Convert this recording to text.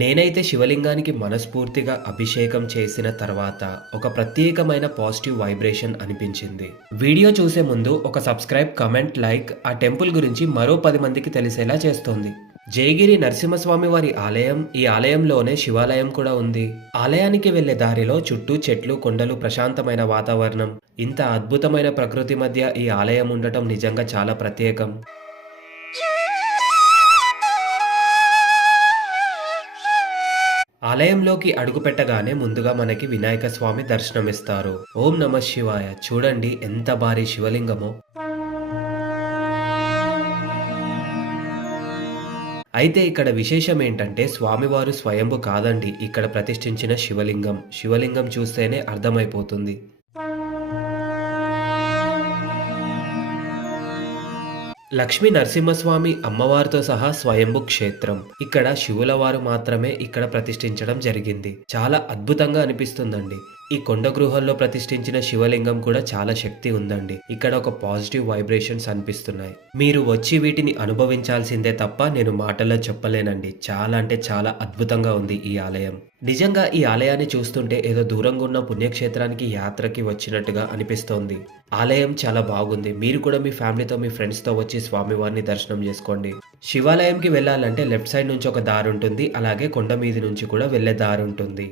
నేనైతే శివలింగానికి మనస్ఫూర్తిగా అభిషేకం చేసిన తర్వాత ఒక ప్రత్యేకమైన పాజిటివ్ వైబ్రేషన్ అనిపించింది. వీడియో చూసే ముందు ఒక సబ్స్క్రైబ్, కమెంట్, లైక్ ఆ టెంపుల్ గురించి మరో 10 మందికి తెలిసేలా చేస్తోంది. జయగిరి నరసింహస్వామి వారి ఆలయం, ఈ ఆలయంలోనే శివాలయం కూడా ఉంది. ఆలయానికి వెళ్లే దారిలో చుట్టూ చెట్లు, కొండలు, ప్రశాంతమైన వాతావరణం, ఇంత అద్భుతమైన ప్రకృతి మధ్య ఈ ఆలయం ఉండటం నిజంగా చాలా ప్రత్యేకం. ఆలయంలోకి అడుగుపెట్టగానే ముందుగా మనకి వినాయక స్వామి దర్శనమిస్తారు. ఓం నమ శివాయ. చూడండి ఎంత భారీ శివలింగమో. అయితే ఇక్కడ విశేషం ఏంటంటే స్వామివారు స్వయంభు కాదండి ఇక్కడ ప్రతిష్ఠించిన శివలింగం. శివలింగం చూస్తేనే అర్థమైపోతుంది. లక్ష్మీ నరసింహస్వామి అమ్మవారితో సహా స్వయంభు క్షేత్రం. ఇక్కడ శివుల వారు మాత్రమే ఇక్కడ ప్రతిష్ఠించడం జరిగింది. చాలా అద్భుతంగా అనిపిస్తుందండి. ఈ కొండ గృహంలో ప్రతిష్ఠించిన శివలింగం కూడా చాలా శక్తి ఉందండి. ఇక్కడ ఒక పాజిటివ్ వైబ్రేషన్స్ అనిపిస్తున్నాయి. మీరు వచ్చి వీటిని అనుభవించాల్సిందే తప్ప నేను మాటల్లో చెప్పలేనండి. చాలా అంటే చాలా అద్భుతంగా ఉంది ఈ ఆలయం. నిజంగా ఈ ఆలయాన్ని చూస్తుంటే ఏదో దూరంగా ఉన్న పుణ్యక్షేత్రానికి యాత్రకి వచ్చినట్టుగా అనిపిస్తోంది. ఆలయం చాలా బాగుంది. మీరు కూడా మీ ఫ్యామిలీతో, మీ ఫ్రెండ్స్తో వచ్చి స్వామివారిని దర్శనం చేసుకోండి. శివాలయంకి వెళ్ళాలంటే లెఫ్ట్ సైడ్ నుంచి ఒక దారి ఉంటుంది. అలాగే కొండ మీది నుంచి కూడా వెళ్ళే దారి ఉంటుంది.